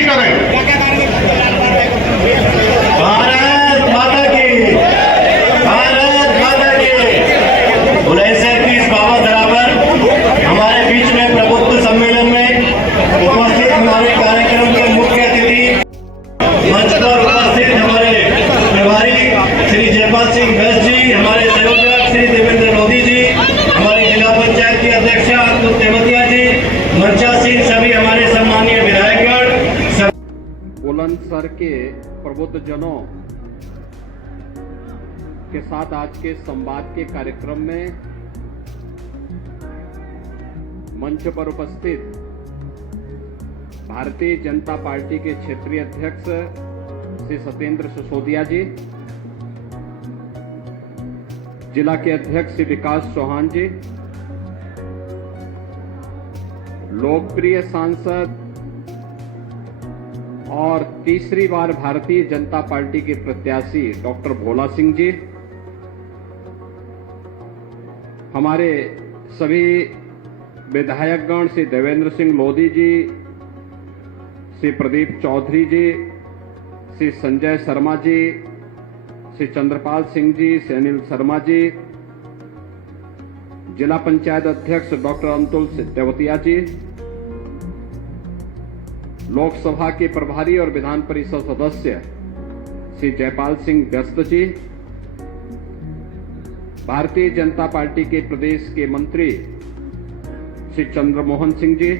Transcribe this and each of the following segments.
की करें। भारत माता की, भारत माता की। 1931 बाबा बराबर हमारे बीच में प्रबुद्ध सम्मेलन में उपस्थित हमारे कार्यक्रम के मुख्य अतिथि मंच पर उपस्थित हमारे प्रभारी श्री जयपाल सिंह बैस जी, हमारे संयोजक श्री देवेंद्र मोदी जी, हमारी जिला पंचायत की अध्यक्षा तेवतिया जी, मंचासीन सभी हमारे सम्मानीय विधायकगण, बुलंदशहर के प्रबुद्ध जनों के साथ आज के संवाद के कार्यक्रम में मंच पर उपस्थित भारतीय जनता पार्टी के क्षेत्रीय अध्यक्ष श्री सत्येंद्र सिसोदिया जी, जिला के अध्यक्ष श्री विकास चौहान जी, लोकप्रिय सांसद और तीसरी बार भारतीय जनता पार्टी के प्रत्याशी डॉक्टर भोला सिंह जी, हमारे सभी विधायकगण श्री देवेंद्र सिंह मोदी जी, श्री प्रदीप चौधरी जी, श्री संजय शर्मा जी, श्री चंद्रपाल सिंह जी, श्री अनिल शर्मा जी, जिला पंचायत अध्यक्ष डॉक्टर अंतुल तेवतिया जी, लोकसभा के प्रभारी और विधान परिषद सदस्य श्री जयपाल सिंह व्यस्त जी, भारतीय जनता पार्टी के प्रदेश के मंत्री श्री चंद्रमोहन सिंह जी,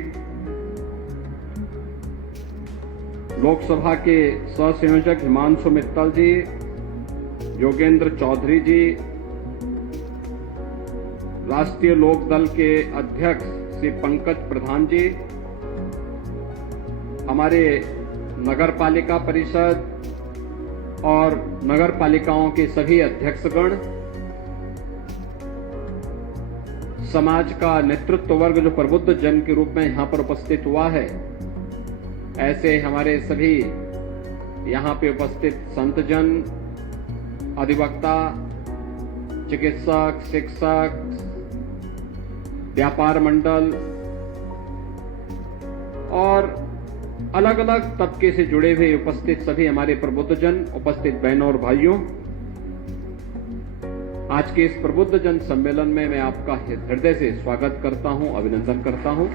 लोकसभा के सहसंयोजक हिमांशु मित्तल जी, योगेंद्र चौधरी जी, राष्ट्रीय लोकदल के अध्यक्ष श्री पंकज प्रधान जी, हमारे नगर पालिका परिषद और नगर पालिकाओं के सभी अध्यक्षगण, समाज का नेतृत्व वर्ग जो प्रबुद्ध जन के रूप में यहां पर उपस्थित हुआ है, ऐसे हमारे सभी यहां पे उपस्थित संतजन, अधिवक्ता, चिकित्सक, शिक्षक, व्यापार मंडल और अलग अलग तबके से जुड़े हुए उपस्थित सभी हमारे प्रबुद्ध जन, उपस्थित बहनों और भाइयों, आज के इस प्रबुद्ध जन सम्मेलन में मैं आपका हृदय से स्वागत करता हूं, अभिनंदन करता हूं।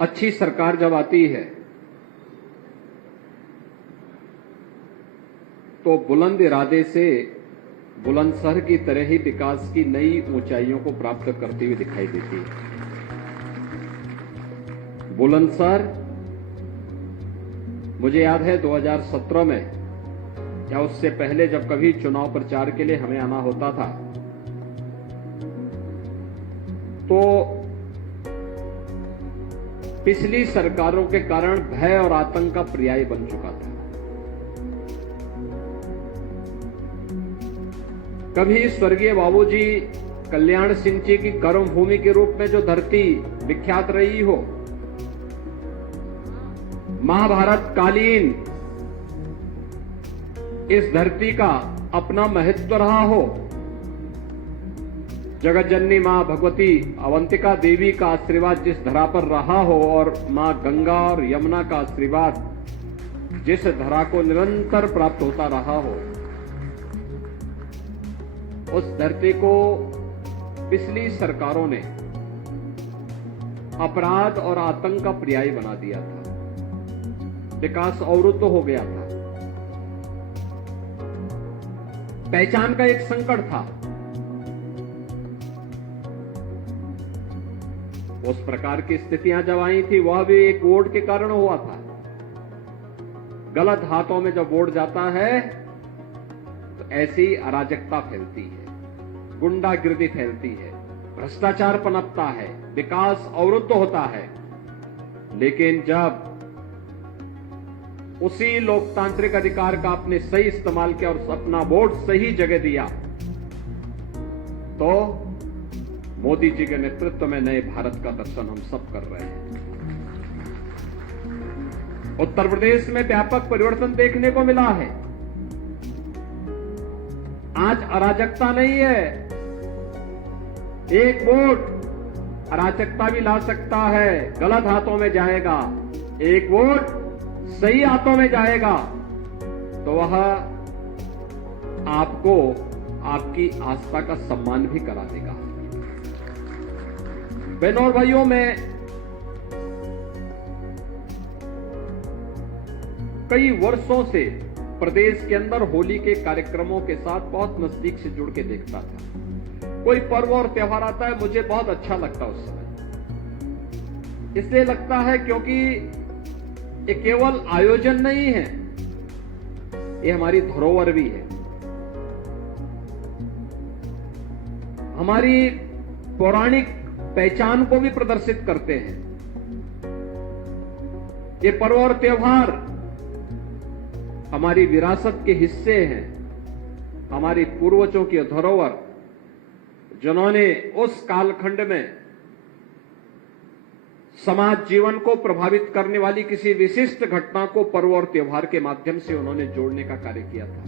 अच्छी सरकार जब आती है तो बुलंद इरादे से बुलंदशहर की तरह ही विकास की नई ऊंचाइयों को प्राप्त करती हुई दिखाई देती है। बुलंदशहर, मुझे याद है 2017 में या उससे पहले जब कभी चुनाव प्रचार के लिए हमें आना होता था तो पिछली सरकारों के कारण भय और आतंक का पर्याय बन चुका था। कभी स्वर्गीय बाबूजी कल्याण सिंह जी की कर्मभूमि के रूप में जो धरती विख्यात रही हो, महाभारत कालीन इस धरती का अपना महत्व रहा हो, जगत जननी मां भगवती अवंतिका देवी का आशीर्वाद जिस धरा पर रहा हो और मां गंगा और यमुना का आशीर्वाद जिस धरा को निरंतर प्राप्त होता रहा हो, उस धरती को पिछली सरकारों ने अपराध और आतंक का पर्याय बना दिया था। विकास अवरुद्ध हो गया था, पहचान का एक संकट था। उस प्रकार की स्थितियां जब आई थी वह भी एक वोट के कारण हुआ था। गलत हाथों में जब वोट जाता है तो ऐसी अराजकता फैलती है, गुंडागिर्दी फैलती है, भ्रष्टाचार पनपता है, विकास अवरुद्ध होता है। लेकिन जब उसी लोकतांत्रिक अधिकार का आपने सही इस्तेमाल किया और अपना वोट सही जगह दिया तो मोदी जी के नेतृत्व में नए भारत का दर्शन हम सब कर रहे हैं। उत्तर प्रदेश में व्यापक परिवर्तन देखने को मिला है। आज अराजकता नहीं है, एक वोट अराजकता भी ला सकता है, गलत हाथों में जाएगा। एक वोट सही हाथों में जाएगा तो वह आपको आपकी आस्था का सम्मान भी करा देगा। बहनों और भाइयों, मैं कई वर्षों से प्रदेश के अंदर होली के कार्यक्रमों के साथ बहुत नजदीक से जुड़ के देखता था। कोई पर्व और त्योहार आता है, मुझे बहुत अच्छा लगता उस समय। इसलिए लगता है क्योंकि ये केवल आयोजन नहीं है, ये हमारी धरोहर भी है, हमारी पौराणिक पहचान को भी प्रदर्शित करते हैं। ये पर्व और त्योहार हमारी विरासत के हिस्से हैं, हमारी पूर्वजों की धरोहर, जिन्होंने उस कालखंड में समाज जीवन को प्रभावित करने वाली किसी विशिष्ट घटना को पर्व और त्योहार के माध्यम से उन्होंने जोड़ने का कार्य किया था।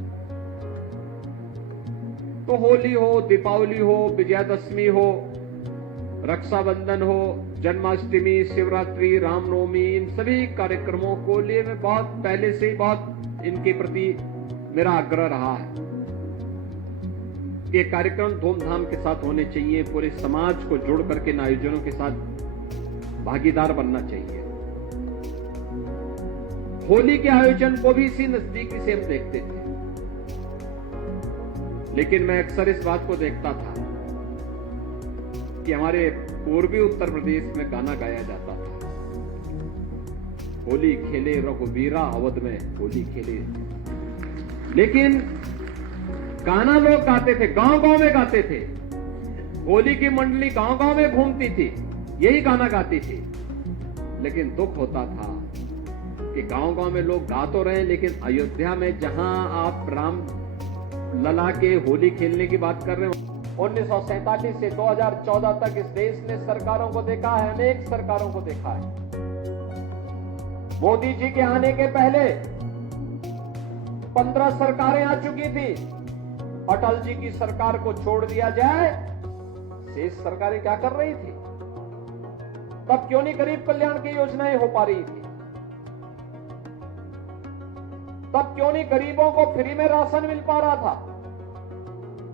तो होली हो, दीपावली हो, विजयादशमी हो, रक्षाबंधन हो, जन्माष्टमी, शिवरात्रि, रामनवमी, इन सभी कार्यक्रमों को लिए मैं बहुत पहले से ही बहुत इनके प्रति मेरा आग्रह रहा है। ये कार्यक्रम धूमधाम के साथ होने चाहिए, पूरे समाज को जोड़ करके इन आयोजनों के साथ भागीदार बनना चाहिए। होली के आयोजन को भी इसी नजदीकी से हम देखते थे, लेकिन मैं अक्सर इस बात को देखता था कि हमारे पूर्वी उत्तर प्रदेश में गाना गाया जाता था, होली खेले रघुवीरा अवध में होली खेले। लेकिन गाना लोग गाते थे, गांव-गांव में गाते थे, होली की मंडली गांव-गांव में घूमती थी, यही गाना गाती थी। लेकिन दुख होता था कि गांव-गांव में लोग गा तो रहे, लेकिन अयोध्या में जहां आप राम लला के होली खेलने की बात कर रहे हो, 1947 से 2014 तक इस देश ने सरकारों को देखा है, अनेक सरकारों को देखा है। मोदी जी के आने के पहले 15 सरकारें आ चुकी थी। अटल जी की सरकार को छोड़ दिया जाए, शेष सरकारें क्या कर रही थी? तब क्यों नहीं गरीब कल्याण की योजनाएं हो पा रही थी? तब क्यों नहीं गरीबों को फ्री में राशन मिल पा रहा था?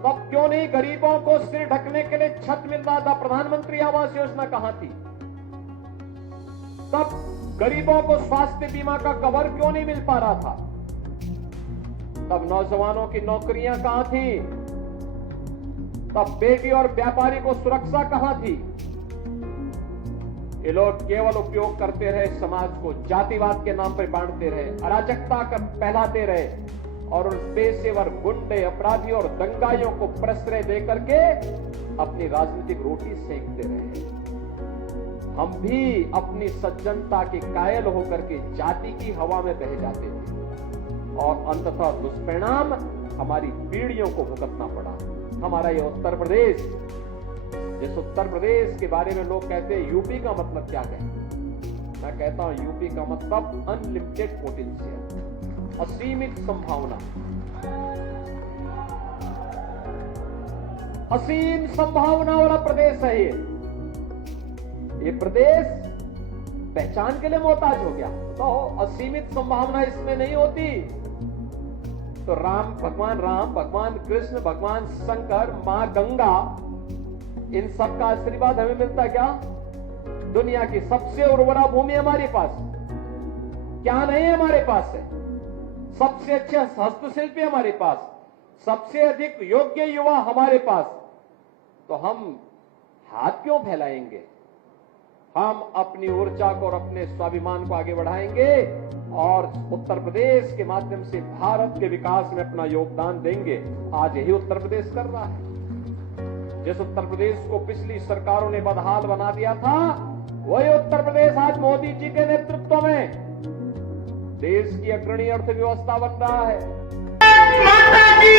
तब क्यों नहीं गरीबों को सिर ढकने के लिए छत मिल रहा था? प्रधानमंत्री आवास योजना कहां थी? तब गरीबों को स्वास्थ्य बीमा का कवर क्यों नहीं मिल पा रहा था? तब नौजवानों की नौकरियां कहां थी? तब बेटी और व्यापारी को सुरक्षा कहां थी? ये लोग केवल उपयोग करते रहे, समाज को जातिवाद के नाम पर बांटते रहे, अराजकता कर फैलाते रहे और उन पेशेवर गुंडे, अपराधी और दंगाइयों को प्रश्रय देकर के अपनी राजनीतिक रोटी सेंकते रहे। हम भी अपनी सज्जनता के कायल होकर के जाति की हवा में बह जाते थे और अंततः दुष्परिणाम हमारी पीढ़ियों को भुगतना पड़ा। हमारा ये उत्तर प्रदेश, जिस उत्तर प्रदेश के बारे में लोग कहते हैं यूपी का मतलब क्या है, मैं कहता हूं यूपी का मतलब अनलिमिटेड पोटेंशियल, असीमित संभावना, असीम संभावना वाला प्रदेश है ये प्रदेश पहचान के लिए मोहताज हो गया। तो असीमित संभावना इसमें नहीं होती तो भगवान राम, भगवान कृष्ण, भगवान शंकर, मां गंगा, इन सब का आशीर्वाद हमें मिलता क्या? दुनिया की सबसे उर्वरा भूमि हमारे पास क्या नहीं हमारे पास है? सबसे अच्छे हस्तशिल्पी हमारे पास, सबसे अधिक योग्य युवा हमारे पास। तो हम हाथ क्यों फैलाएंगे? हम अपनी ऊर्जा को और अपने स्वाभिमान को आगे बढ़ाएंगे और उत्तर प्रदेश के माध्यम से भारत के विकास में अपना योगदान देंगे। आज यही उत्तर प्रदेश कर रहा है। जिस उत्तर प्रदेश को पिछली सरकारों ने बदहाल बना दिया था, वही उत्तर प्रदेश आज मोदी जी के नेतृत्व में देश की अग्रणी अर्थव्यवस्था बन रहा है। माता की